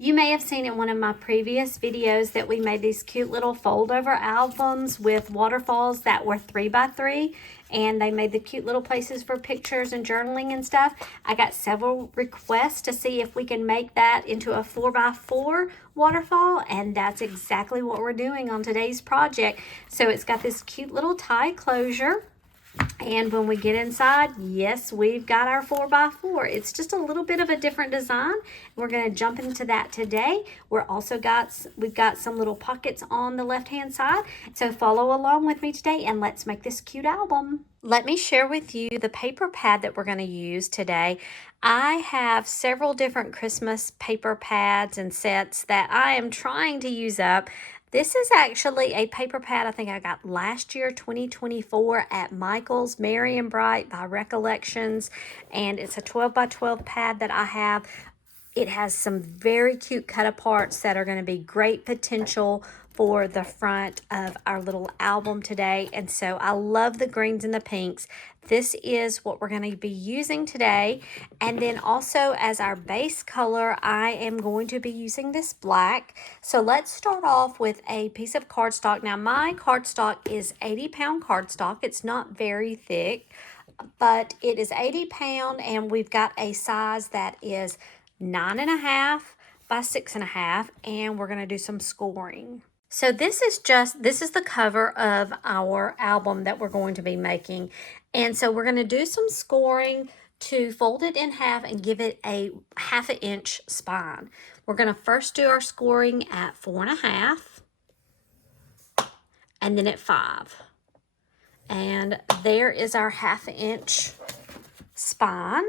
You may have seen in one of my previous videos that we made these cute little fold over albums with waterfalls that were 3x3, and they made the cute little places for pictures and journaling and stuff. I got several requests to see if we can make that into a 4x4 waterfall, and that's exactly what we're doing on today's project. So it's got this cute little tie closure. And when we get inside, yes, we've got our 4x4. It's just a little bit of a different design. We're going to jump into that today. We've got some little pockets on the left-hand side. So follow along with me today and let's make this cute album. Let me share with you the paper pad that we're going to use today. I have several different Christmas paper pads and sets that I am trying to use up. This is actually a paper pad I think I got last year, 2024, at Michael's Merry and Bright by Recollections. And it's a 12x12 pad that I have. It has some very cute cut aparts that are going to be great potential for the front of our little album today. And so I love the greens and the pinks. This is what we're going to be using today. And then also as our base color, I am going to be using this black. So let's start off with a piece of cardstock. Now my cardstock is 80-pound cardstock. It's not very thick, but it is 80 pound, and we've got a size that is 9.5 by 6.5, and we're going to do some scoring. So this is the cover of our album that we're going to be making. And so we're going to do some scoring to fold it in half and give it a 1/2 inch spine. We're going to first do our scoring at 4.5 and then at 5. And there is our 1/2 inch spine.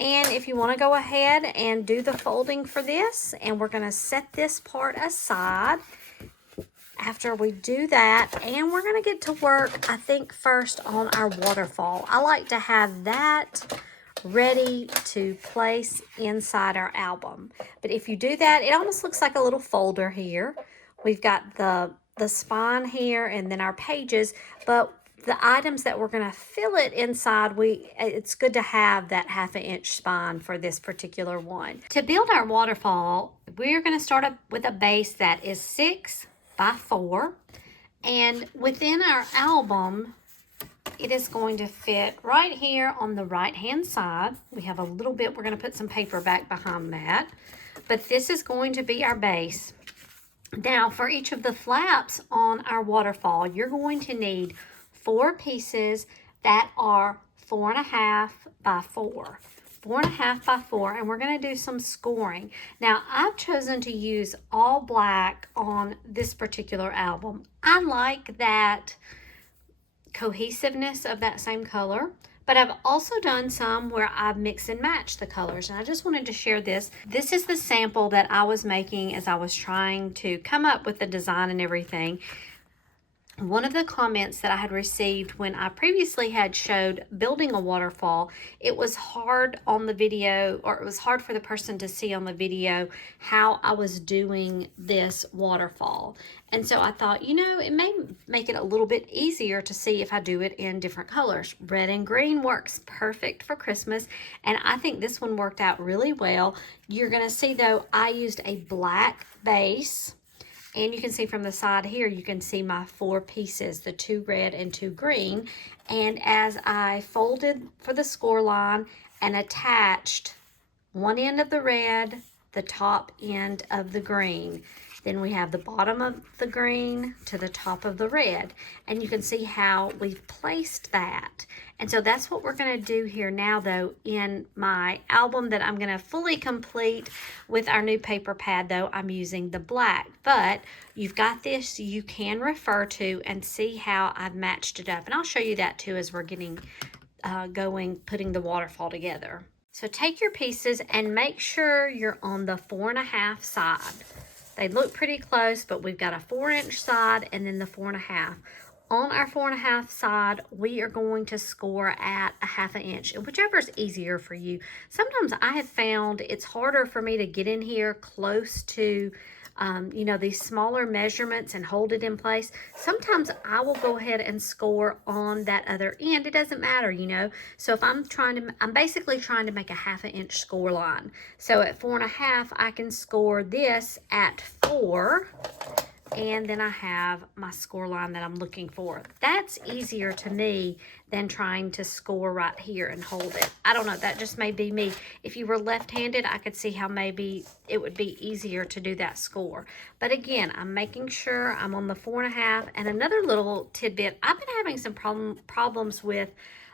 And if you want to go ahead and do the folding for this, and we're going to set this part aside after we do that, and we're going to get to work, I think, first on our waterfall. I like to have that ready to place inside our album. But if you do that, it almost looks like a little folder here. We've got the spine here and then our pages, but the items that we're going to fill it inside, it's good to have that 1/2 inch spine for this particular one. To build our waterfall, we're going to start up with a base that is 6x4, and within our album, it is going to fit right here on the right hand side. We have a little bit, we're going to put some paper back behind that, but this is going to be our base. Now for each of the flaps on our waterfall, you're going to need 4 pieces that are 4.5 by 4. 4.5 by 4, and we're going to do some scoring. Now I've chosen to use all black on this particular album. I like that cohesiveness of that same color, but I've also done some where I've mixed and matched the colors, and I just wanted to share this. This is the sample that I was making as I was trying to come up with the design and everything. One of the comments that I had received when I previously had showed building a waterfall, it was hard on the video, or it was hard for the person to see on the video how I was doing this waterfall. And so I thought, it may make it a little bit easier to see if I do it in different colors. Red and green works perfect for Christmas, and I think this one worked out really well. You're going to see, though, I used a black base. And you can see from the side here, you can see my 4 pieces, the 2 red and 2 green. And as I folded for the score line and attached one end of the red, the top end of the green, then we have the bottom of the green to the top of the red. And you can see how we've placed that. And so that's what we're going to do here now, though, in my album that I'm going to fully complete with our new paper pad, though I'm using the black. But you've got this you can refer to and see how I've matched it up. And I'll show you that, too, as we're getting putting the waterfall together. So take your pieces and make sure you're on the 4.5 side. They look pretty close, but we've got a 4-inch side and then the 4.5. On our 4.5 side, we are going to score at a 1/2 inch, whichever is easier for you. Sometimes I have found it's harder for me to get in here close to you know, these smaller measurements and hold it in place, sometimes I will go ahead and score on that other end. It doesn't matter, you know. So if I'm basically trying to make a 1/2 inch score line. So at 4.5, I can score this at 4. And then I have my score line that I'm looking for. That's easier to me than trying to score right here and hold it. I don't know, that just may be me. If you were left-handed, I could see how maybe it would be easier to do that score. But again, I'm making sure I'm on the 4.5. And another little tidbit, I've been having some problems with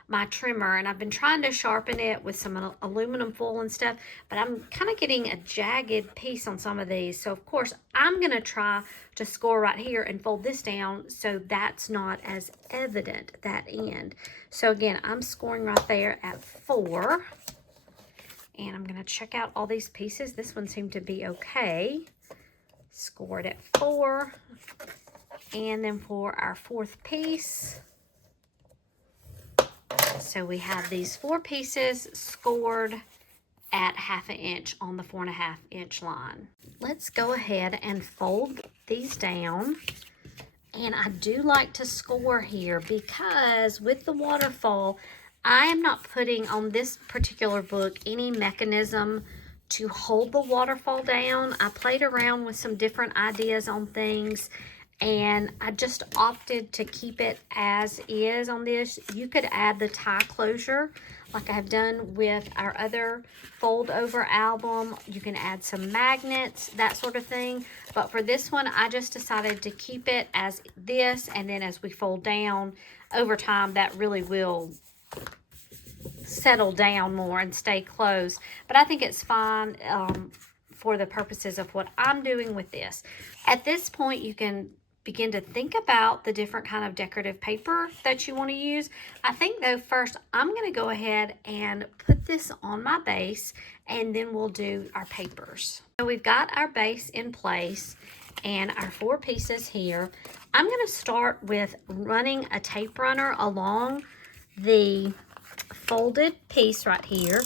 my trimmer, and I've been trying to sharpen it with some aluminum foil and stuff, but I'm kind of getting a jagged piece on some of these. So of course I'm gonna try to score right here and fold this down so that's not as evident, that end. So again, I'm scoring right there at 4, and I'm gonna check out all these pieces. This one seemed to be okay. Scored at 4, and then for our 4th piece, so we have these 4 pieces scored at 1/2 inch on the 4.5 inch line. Let's go ahead and fold these down. And I do like to score here because with the waterfall, I am not putting on this particular book any mechanism to hold the waterfall down. I played around with some different ideas on things, and I just opted to keep it as is on this. You could add the tie closure like I've done with our other fold over album. You can add some magnets, that sort of thing. But for this one, I just decided to keep it as this, and then as we fold down over time, that really will settle down more and stay closed. But I think it's fine for the purposes of what I'm doing with this. At this point, you can begin to think about the different kind of decorative paper that you want to use. I think though first I'm going to go ahead and put this on my base, and then we'll do our papers. So we've got our base in place and our 4 pieces here. I'm going to start with running a tape runner along the folded piece right here.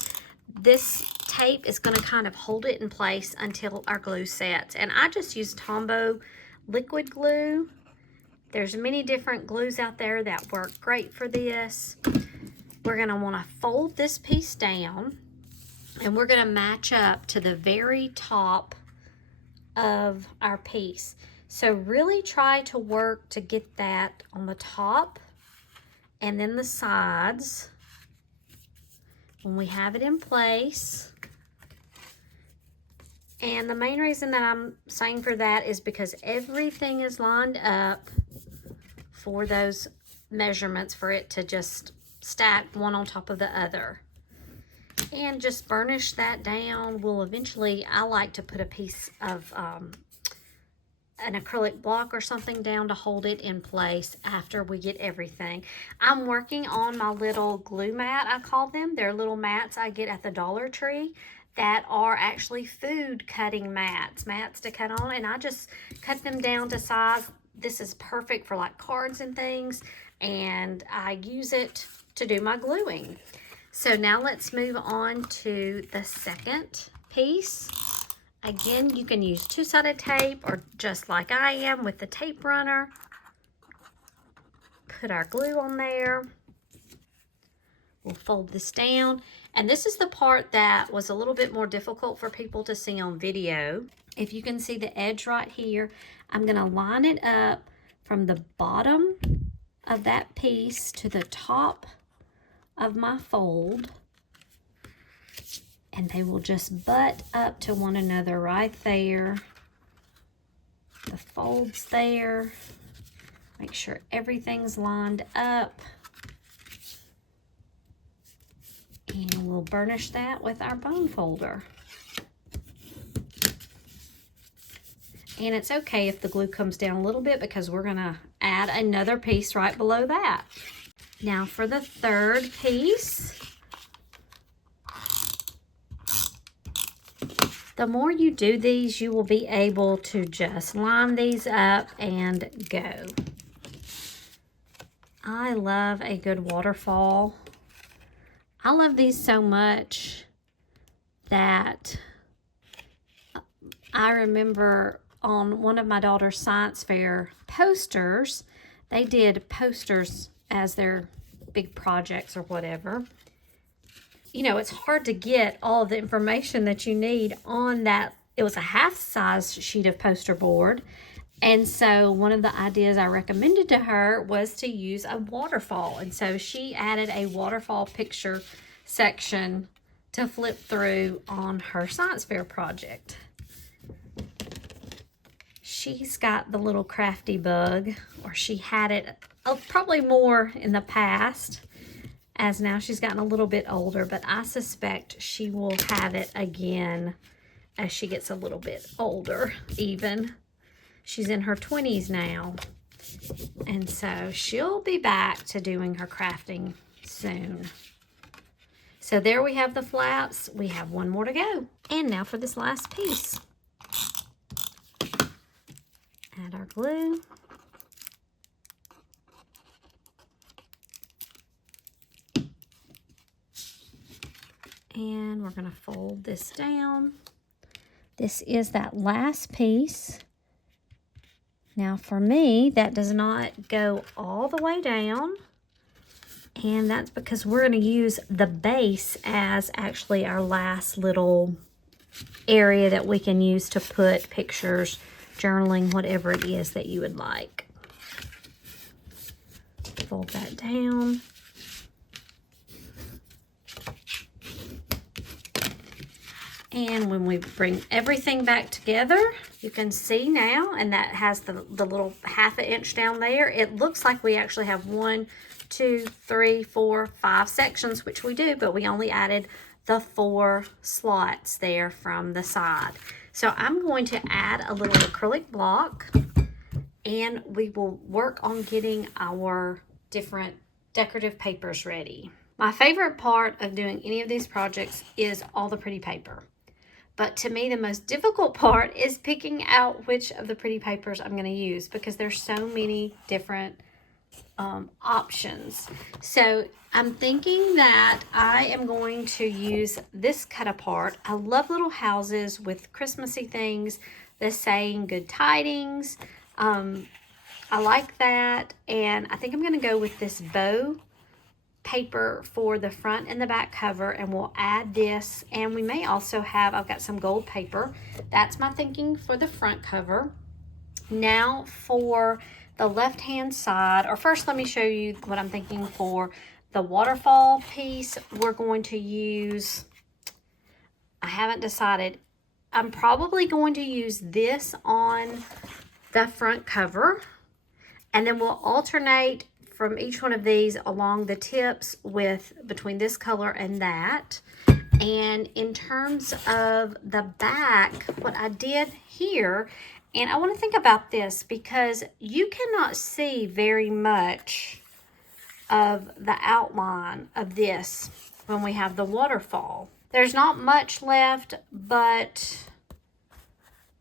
This tape is going to kind of hold it in place until our glue sets, and I just use Tombow liquid glue. There's many different glues out there that work great for this. We're going to want to fold this piece down, and we're going to match up to the very top of our piece. So really try to work to get that on the top and then the sides when we have it in place. And the main reason that I'm saying for that is because everything is lined up for those measurements for it to just stack one on top of the other. And just burnish that down. We'll eventually, I like to put a piece of an acrylic block or something down to hold it in place after we get everything. I'm working on my little glue mat, I call them. They're little mats I get at the Dollar Tree that are actually food cutting mats to cut on, and I just cut them down to size. This is perfect for like cards and things, and I use it to do my gluing. So now let's move on to the second piece. Again, you can use 2-sided tape or just like I am with the tape runner. Put our glue on there. We'll fold this down. And this is the part that was a little bit more difficult for people to see on video. If you can see the edge right here, I'm going to line it up from the bottom of that piece to the top of my fold. And they will just butt up to one another right there. The fold's there. Make sure everything's lined up. And we'll burnish that with our bone folder. And it's okay if the glue comes down a little bit because we're gonna add another piece right below that. Now for the third piece, the more you do these, you will be able to just line these up and go. I love a good waterfall. I love these so much that I remember on one of my daughter's science fair posters. They did posters as their big projects or whatever. You know, it's hard to get all the information that you need on that. It was a half-size sheet of poster board. And so one of the ideas I recommended to her was to use a waterfall. And so she added a waterfall picture section to flip through on her science fair project. She's got the little crafty bug, or she had it probably more in the past, as now she's gotten a little bit older, but I suspect she will have it again as she gets a little bit older even. She's in her 20s now, and so she'll be back to doing her crafting soon. So there we have the flaps. We have one more to go. And now for this last piece. Add our glue. And we're going to fold this down. This is that last piece. Now for me, that does not go all the way down. And that's because we're going to use the base as actually our last little area that we can use to put pictures, journaling, whatever it is that you would like. Fold that down. And when we bring everything back together, you can see now, and that has the little 1/2 inch down there. It looks like we actually have 1, 2, 3, 4, 5 sections, which we do, but we only added the 4 slots there from the side. So I'm going to add a little acrylic block, and we will work on getting our different decorative papers ready. My favorite part of doing any of these projects is all the pretty paper. But to me, the most difficult part is picking out which of the pretty papers I'm going to use, because there's so many different options. So I'm thinking that I am going to use this cut apart. I love little houses with Christmassy things, the saying good tidings. I like that, and I think I'm going to go with this bow paper for the front and the back cover, and we'll add this, and we may also have, I've got some gold paper. That's my thinking for the front cover. Now for the left hand side, or first let me show you what I'm thinking for the waterfall piece. We're going to use, I haven't decided, I'm probably going to use this on the front cover, and then we'll alternate from each one of these along the tips with between this color and that. And in terms of the back, what I did here, and I want to think about this because you cannot see very much of the outline of this when we have the waterfall. There's not much left, but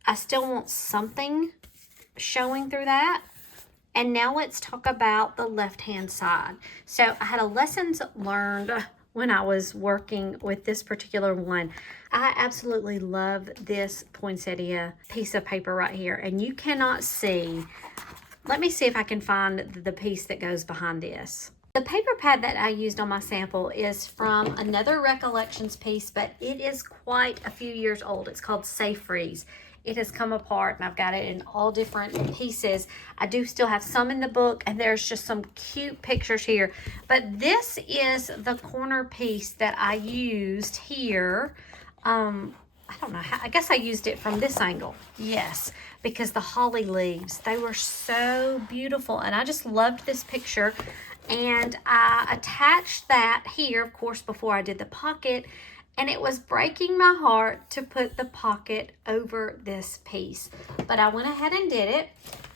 I still want something showing through that. And now let's talk about the left-hand side. So I had a lessons learned when I was working with this particular one. I absolutely love this poinsettia piece of paper right here. And you cannot see. Let me see if I can find the piece that goes behind this. The paper pad that I used on my sample is from another Recollections piece, but it is quite a few years old. It's called Safe Freeze. It has come apart, and I've got it in all different pieces. I do still have some in the book, and there's just some cute pictures here. But this is the corner piece that I used here. I don't know how, I guess I used it from this angle. Yes, because the holly leaves, they were so beautiful, and I just loved this picture. And I attached that here, of course, before I did the pocket. And it was breaking my heart to put the pocket over this piece. But I went ahead and did it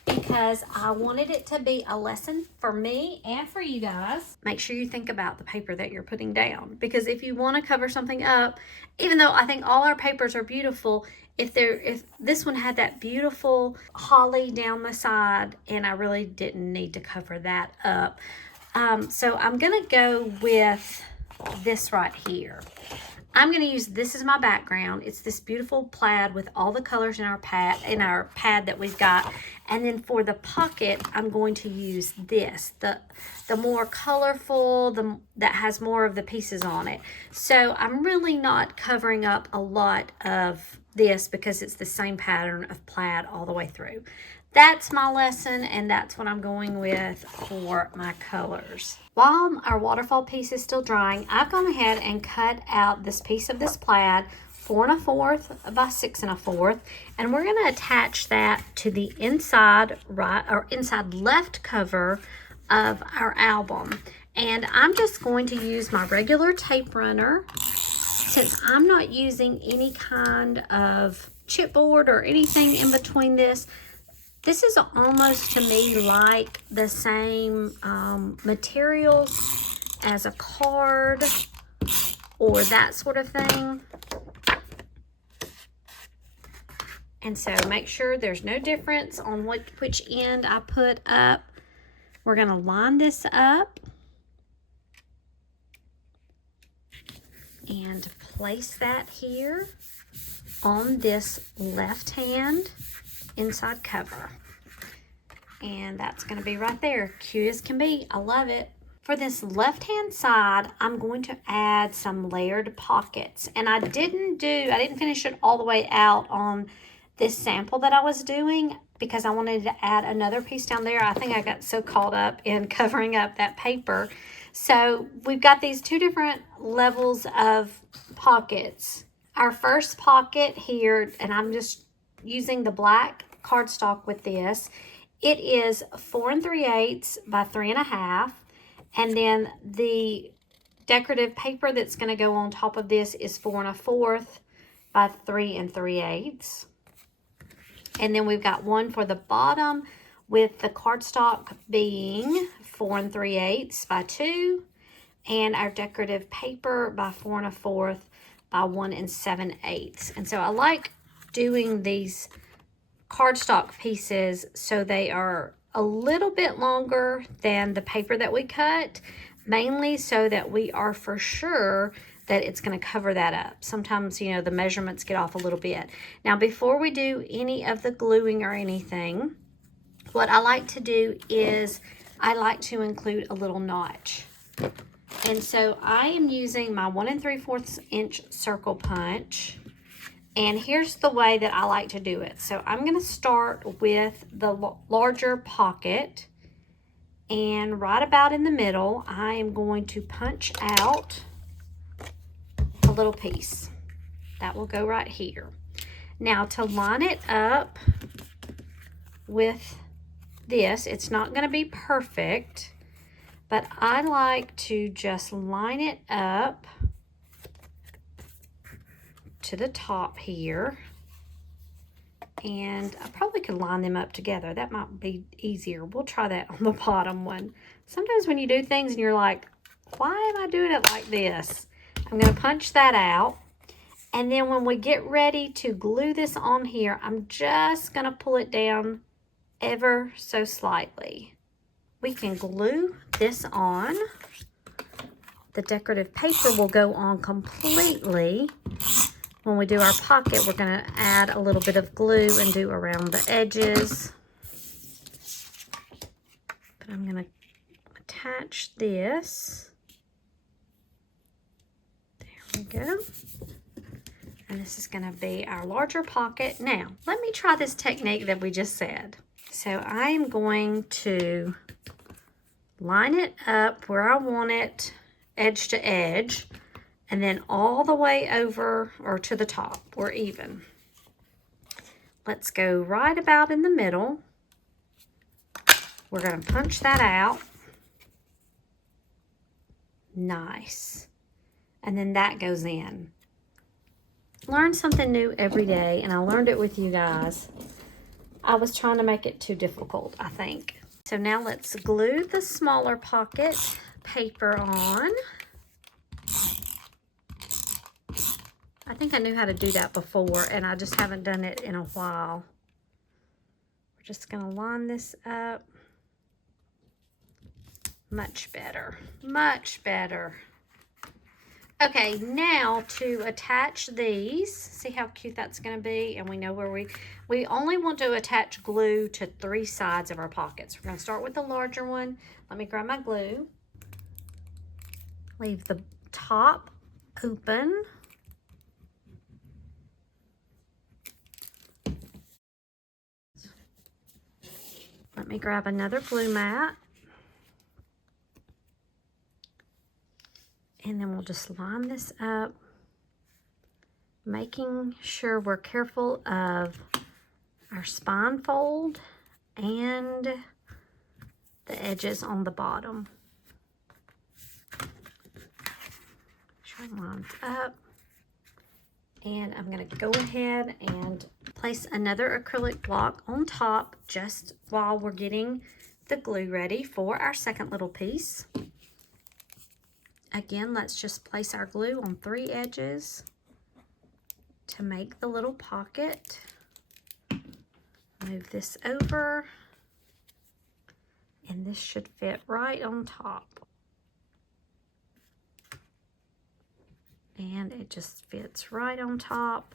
because I wanted it to be a lesson for me and for you guys. Make sure you think about the paper that you're putting down. Because if you want to cover something up, even though I think all our papers are beautiful, if this one had that beautiful holly down the side, and I really didn't need to cover that up. So I'm going to go with this right here. I'm going to use this as my background. It's this beautiful plaid with all the colors in our pad that we've got. And then for the pocket, I'm going to use this, the more colorful, that has more of the pieces on it. So I'm really not covering up a lot of this because it's the same pattern of plaid all the way through. That's my lesson, and that's what I'm going with for my colors. While our waterfall piece is still drying, I've gone ahead and cut out this piece of this plaid 4 1/4 by 6 1/4, and we're going to attach that to the inside right or inside left cover of our album. And I'm just going to use my regular tape runner since I'm not using any kind of chipboard or anything in between this. This is almost to me like the same materials as a card or that sort of thing. And so make sure there's no difference on which end I put up. We're going to line this up and place that here on this left hand inside cover. And that's going to be right there. Cute as can be. I love it. For this left hand side, I'm going to add some layered pockets. And I didn't finish it all the way out on this sample that I was doing because I wanted to add another piece down there. I think I got so caught up in covering up that paper. So we've got these two different levels of pockets. Our first pocket here, and I'm just using the black cardstock with this. It is 4 3/8 by 3 1/2, and then the decorative paper that's going to go on top of this is 4 1/4 by 3 3/8. And then we've got one for the bottom with the cardstock being 4 3/8 by 2, and our decorative paper by 4 1/4 by 1 7/8. And so I like doing these cardstock pieces so they are a little bit longer than the paper that we cut, mainly so that we are for sure that it's going to cover that up. Sometimes, you know, the measurements get off a little bit. Now, before we do any of the gluing or anything, what I like to do is I like to include a little notch. And so I am using my 1 3/4 inch circle punch. And here's the way that I like to do it. So I'm going to start with the larger pocket, and right about in the middle, I am going to punch out a little piece. That will go right here. Now to line it up with this, it's not going to be perfect, but I like to just line it up to the top here, and I probably could line them up together. That might be easier. We'll try that on the bottom one. Sometimes when you do things and you're like, why am I doing it like this? I'm going to punch that out, and then when we get ready to glue this on here, I'm just going to pull it down ever so slightly. We can glue this on. The decorative paper will go on completely. When we do our pocket, we're going to add a little bit of glue and do around the edges. But I'm going to attach this. There we go. And this is going to be our larger pocket. Now, let me try this technique that we just said. So I am going to line it up where I want it, edge to edge, and then all the way over or to the top or even. Let's go right about in the middle. We're going to punch that out. Nice. And then that goes in. Learn something new every day, and I learned it with you guys. I was trying to make it too difficult, I think. So now let's glue the smaller pocket paper on. I think I knew how to do that before, and I just haven't done it in a while. We're just going to line this up. Much better. Much better. Okay, now to attach these, see how cute that's going to be? And we know where we only want to attach glue to 3 sides of our pockets. We're going to start with the larger one. Let me grab my glue. Leave the top open. Let me grab another glue mat. And then we'll just line this up, making sure we're careful of our spine fold and the edges on the bottom. Try and line up. And I'm going to go ahead and place another acrylic block on top just while we're getting the glue ready for our second little piece. Again, let's just place our glue on 3 edges to make the little pocket. Move this over, and this should fit right on top. And it just fits right on top.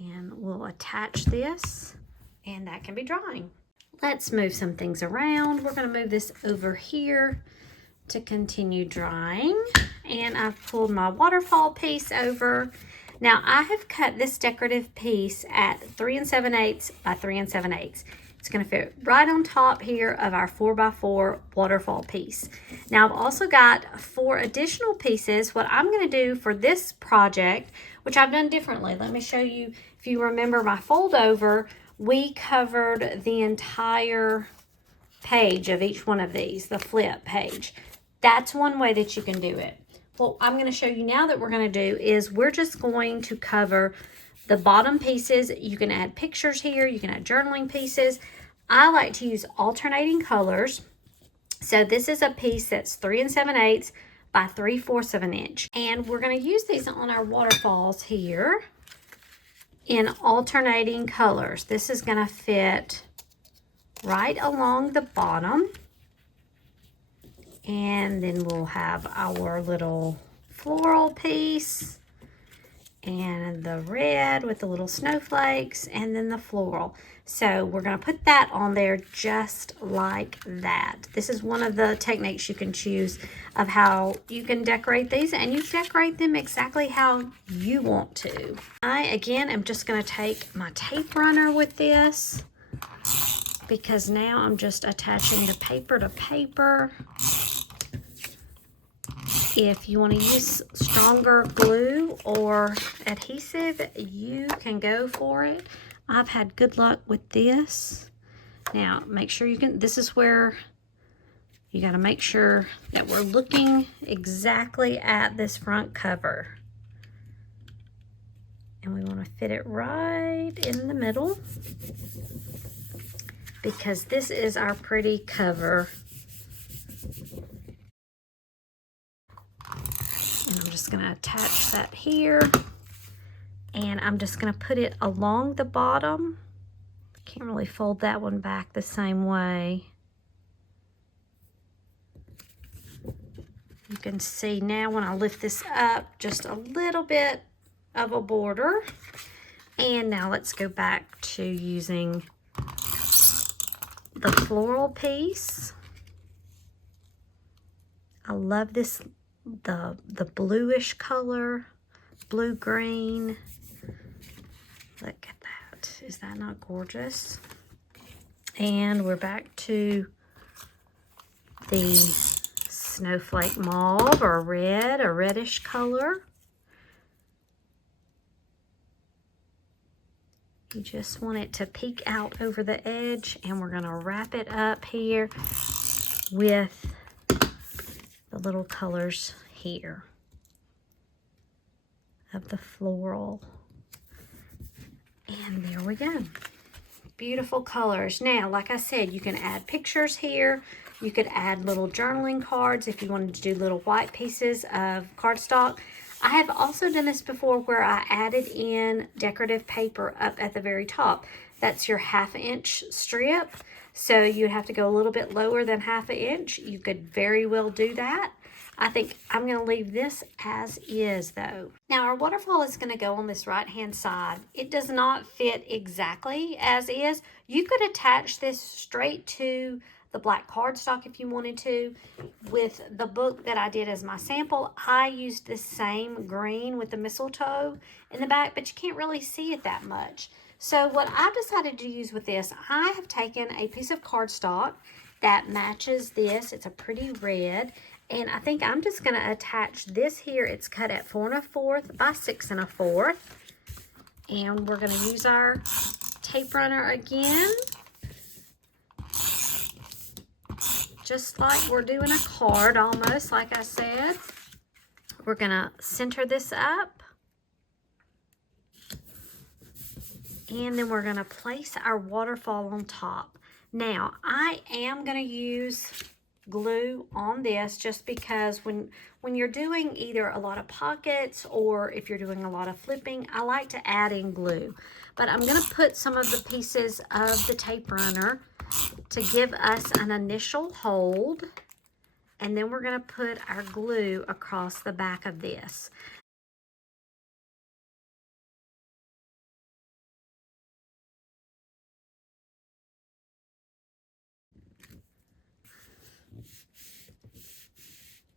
And we'll attach this, and that can be drying. Let's move some things around. We're going to move this over here to continue drying. And I've pulled my waterfall piece over. Now I have cut this decorative piece at 3 7/8 by 3 7/8. It's going to fit right on top here of our 4x4 waterfall piece. Now I've also got 4 additional pieces. What I'm going to do for this project, which I've done differently. Let me show you. If you remember my fold over, we covered the entire page of each one of these, the flip page. That's one way that you can do it. What I'm going to show you now that we're going to do is we're just going to cover the bottom pieces. You can add pictures here. You can add journaling pieces. I like to use alternating colors. So this is a piece that's 3 7/8 by 3/4 of an inch. And we're going to use these on our waterfalls here in alternating colors. This is going to fit right along the bottom. And then we'll have our little floral piece and the red with the little snowflakes and then the floral. So we're going to put that on there just like that. This is one of the techniques you can choose of how you can decorate these, and you decorate them exactly how you want to. I, again, am just going to take my tape runner with this because now I'm just attaching the paper to paper. If you want to use stronger glue or adhesive, you can go for it. I've had good luck with this. Now, make sure you can, this is where you got to make sure that we're looking exactly at this front cover. And we want to fit it right in the middle because this is our pretty cover. And I'm just going to attach that here. And I'm just going to put it along the bottom. Can't really fold that one back the same way. You can see now when I lift this up, just a little bit of a border. And now let's go back to using the floral piece. I love this, the bluish color, blue-green. Look at that. Is that not gorgeous? And we're back to the snowflake mauve or red, a reddish color. You just want it to peek out over the edge, and we're going to wrap it up here with the little colors here of the floral. And there we go. Beautiful colors. Now, like I said, you can add pictures here. You could add little journaling cards if you wanted to do little white pieces of cardstock. I have also done this before where I added in decorative paper up at the very top. That's your 1/2 inch strip. So you'd have to go a little bit lower than 1/2 inch. You could very well do that. I think I'm going to leave this as is though. Now our waterfall is going to go on this right hand side. It does not fit exactly as is. You could attach this straight to the black cardstock if you wanted to. With the book that I did as my sample, I used the same green with the mistletoe in the back, but you can't really see it that much. So what I've decided to use with this, I have taken a piece of cardstock that matches this. It's a pretty red. And I think I'm just going to attach this here. It's cut at 4 1/4 by 6 1/4. And we're going to use our tape runner again. Just like we're doing a card almost, like I said. We're going to center this up. And then we're going to place our waterfall on top. Now, I am going to use glue on this just because when you're doing either a lot of pockets or if you're doing a lot of flipping, I like to add in glue. But I'm going to put some of the pieces of the tape runner to give us an initial hold. And then we're going to put our glue across the back of this.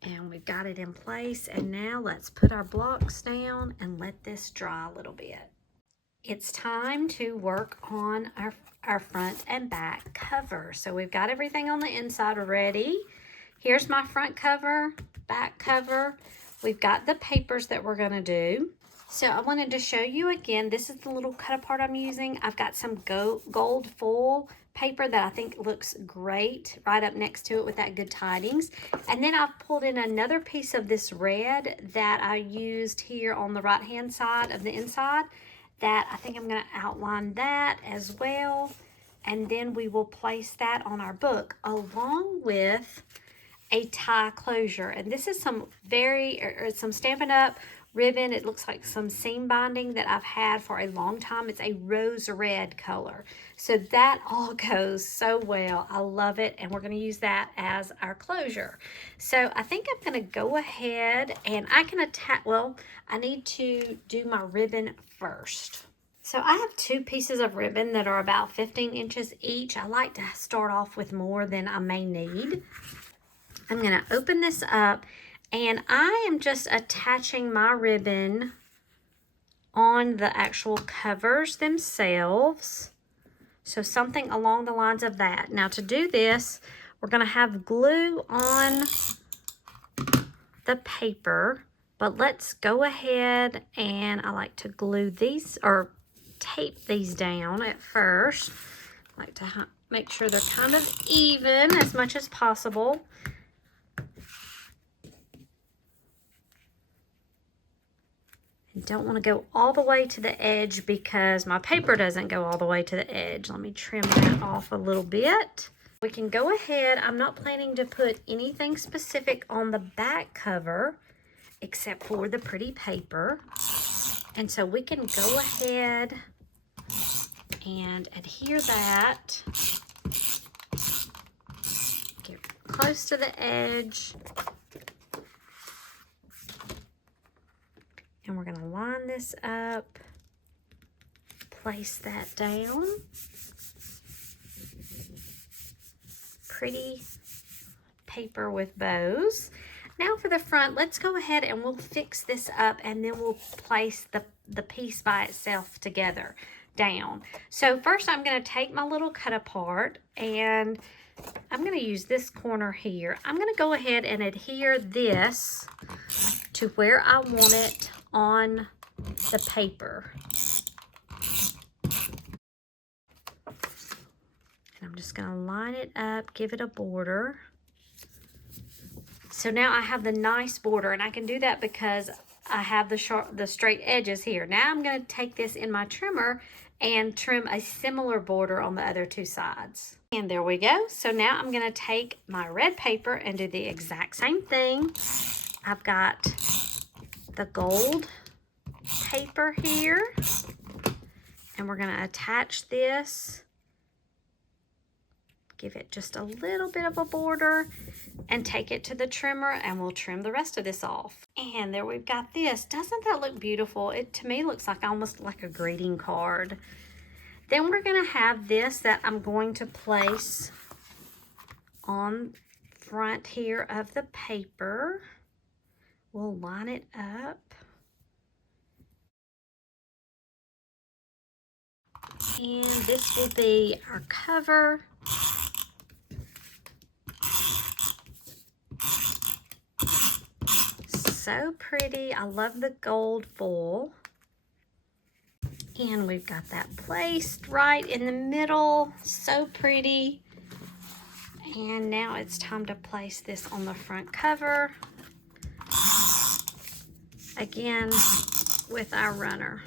And we've got it in place, and now let's put our blocks down and let this dry a little bit. It's time to work on our front and back cover. So we've got everything on the inside ready. Here's my front cover, back cover. We've got the papers that we're gonna do. So I wanted to show you again, this is the little cut apart I'm using. I've got some gold foil paper that I think looks great right up next to it with that Good Tidings. And then I've pulled in another piece of this red that I used here on the right hand side of the inside that I think I'm going to outline that as well. And then we will place that on our book along with a tie closure. And this is some some Stampin' Up! Ribbon. It looks like some seam binding that I've had for a long time. It's a rose red color. So that all goes so well. I love it. And we're going to use that as our closure. So I think I'm going to go ahead and I can attach, well, I need to do my ribbon first. So I have 2 pieces of ribbon that are about 15 inches each. I like to start off with more than I may need. I'm going to open this up. And I am just attaching my ribbon on the actual covers themselves. So something along the lines of that. Now to do this, we're going to have glue on the paper. But let's go ahead and I like to glue these or tape these down at first. I like to make sure they're kind of even as much as possible. Don't want to go all the way to the edge because my paper doesn't go all the way to the edge. Let me trim that off a little bit. We can go ahead. I'm not planning to put anything specific on the back cover except for the pretty paper. And so we can go ahead and adhere that. Get close to the edge. And we're going to line this up, place that down. Pretty paper with bows. Now for the front, let's go ahead and we'll fix this up and then we'll place the piece by itself together down. So first I'm going to take my little cut apart and I'm going to use this corner here. I'm going to go ahead and adhere this to where I want it on the paper. And I'm just going to line it up, give it a border. So now I have the nice border, and I can do that because I have the straight edges here. Now I'm going to take this in my trimmer and trim a similar border on the other 2 sides. And there we go. So now I'm going to take my red paper and do the exact same thing. I've got the gold paper here, and we're going to attach this, give it just a little bit of a border, and take it to the trimmer and we'll trim the rest of this off. And there we've got this. Doesn't that look beautiful? It to me looks like almost like a greeting card. Then we're gonna have this that I'm going to place on front here of the paper. We'll line it up. And this will be our cover. So pretty. I love the gold foil. And we've got that placed right in the middle. So pretty. And now it's time to place this on the front cover. Again, with our runner.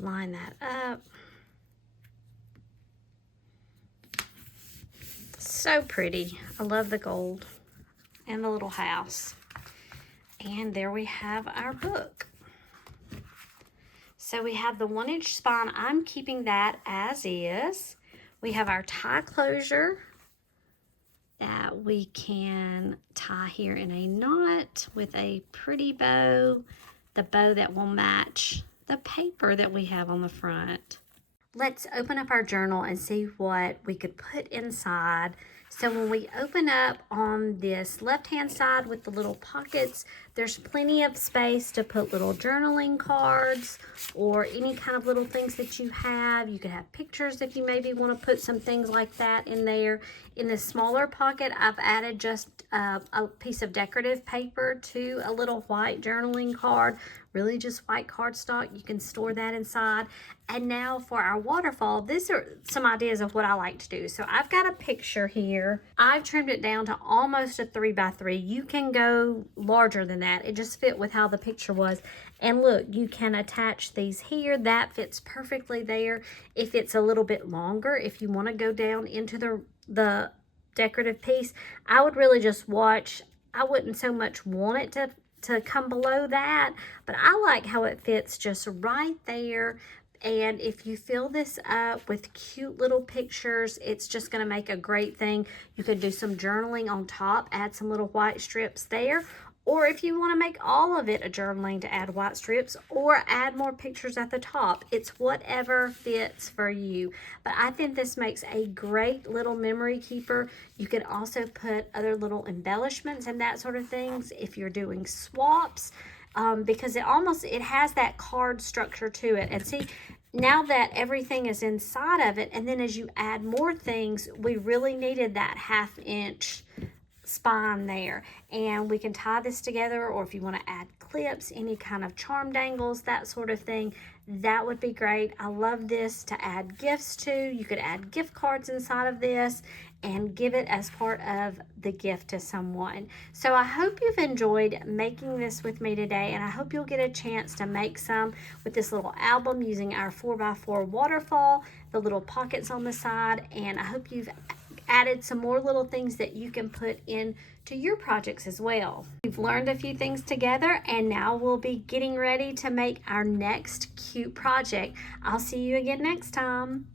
Line that up. So pretty. I love the gold and the little house. And there we have our book. So we have the 1-inch spine. I'm keeping that as is. We have our tie closure that we can tie here in a knot with a pretty bow. The bow that will match the paper that we have on the front. Let's open up our journal and see what we could put inside. So when we open up on this left-hand side with the little pockets, there's plenty of space to put little journaling cards or any kind of little things that you have. You could have pictures if you maybe want to put some things like that in there. In the smaller pocket, I've added just a piece of decorative paper to a little white journaling card. Really just white cardstock. You can store that inside. And now for our waterfall, these are some ideas of what I like to do. So I've got a picture here. I've trimmed it down to almost a 3x3. You can go larger than that. It just fit with how the picture was. And look, you can attach these here. That fits perfectly there. If it's a little bit longer, if you want to go down into the decorative piece, I would really just watch. I wouldn't so much want it to come below that, but I like how it fits just right there. And if you fill this up with cute little pictures, it's just going to make a great thing. You could do some journaling on top, add some little white strips there. Or if you want to make all of it a journaling to add white strips or add more pictures at the top. It's whatever fits for you. But I think this makes a great little memory keeper. You could also put other little embellishments and that sort of things if you're doing swaps. Because it has that card structure to it. And see, now that everything is inside of it, and then as you add more things, we really needed that 1/2 inch spine there. And we can tie this together, or if you want to add clips, any kind of charm dangles, that sort of thing, that would be great. I love this to add gifts to. You could add gift cards inside of this and give it as part of the gift to someone. So I hope you've enjoyed making this with me today, and I hope you'll get a chance to make some with this little album using our 4x4 waterfall, the little pockets on the side, and I hope you've added some more little things that you can put in to your projects as well. We've learned a few things together, and now we'll be getting ready to make our next cute project. I'll see you again next time.